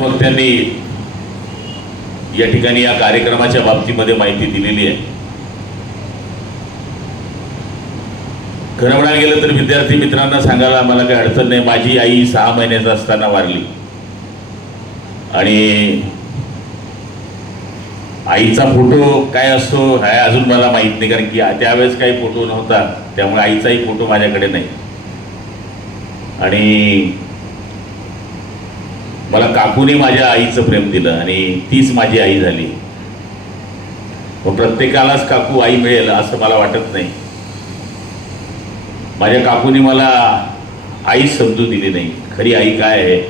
वक्त्यांनी या ठिकाणी या कार्यक्रमाच्या बाबतीमध्ये माहिती दिलेली आहे. खरं म्हणायला गेलं तर विद्यार्थी मित्रांना सांगायला मला काही अडचण नाही. माझी आई सहा महिन्याचा असताना वारली. आणि आईचा फोटो काय असतो हे अजून मला माहीत नाही कारण की त्यावेळेस काही फोटो नव्हता. त्यामुळे आईचाही फोटो माझ्याकडे नाही. आणि मला काकूने माझ्या आईचं प्रेम दिलं आणि तीच माझी आई झाली. मग प्रत्येकालाच काकू आई मिळेल असं मला वाटत नाही. माझ्या काकूने मला आईच समजू दिली नाही. खरी आई काय आहे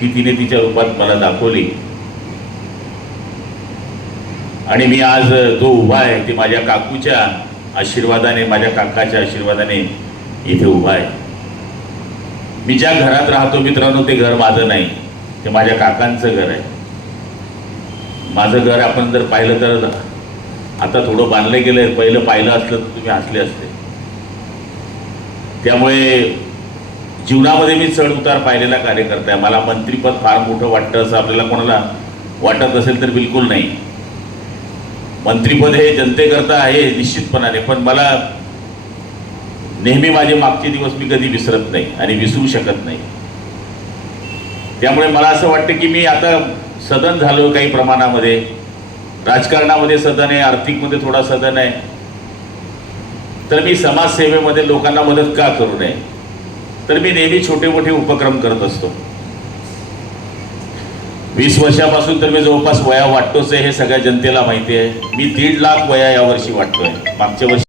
ती तिने तिच्या रूपात मला दाखवली. आणि मी आज जो उभा आहे ते माझ्या काकूच्या आशीर्वादाने माझ्या काकाच्या आशीर्वादाने इथे उभा आहे. मी ज्या घरात राहतो मित्रांनो ते घर माझं नाही. ते माझ्या काकांचं घर आहे. माझं घर आपण जर पाहिलं तर आता थोडं बांधलं गेलं आहे पहिलं पाहिलं असलं तर तुम्ही हसले असते. त्यामुळे जीवनामध्ये मी चढ उतार पाहिलेला कार्यकर्ता आहे. मला मंत्रीपद फार मोठं वाटतं असं आपल्याला कोणाला वाटत असेल तर बिलकुल नाही. मंत्रीपद हे जनतेकरता आहे निश्चितपणाने पण मला नेहमी माझे मागचे दिवस मी कधी विसरत नाही आणि विसरू शकत नाही. त्यामुळे मला असं वाटतं की मी आता सदन झालो काही प्रमाणामध्ये. राजकारणामध्ये सदन आहे आर्थिकमध्ये थोडा सदन आहे. तर मी समाजसेवेमध्ये लोकांना मदत का करू नये? तर मी नेहमी छोटे मोठे उपक्रम करत असतो. वीस वर्षापासून तर मी जवळपास वया वाटतोच आहे हे सगळ्या जनतेला माहिती आहे. मी दीड लाख वया यावर्षी वाटतोय मागच्या वर्षी.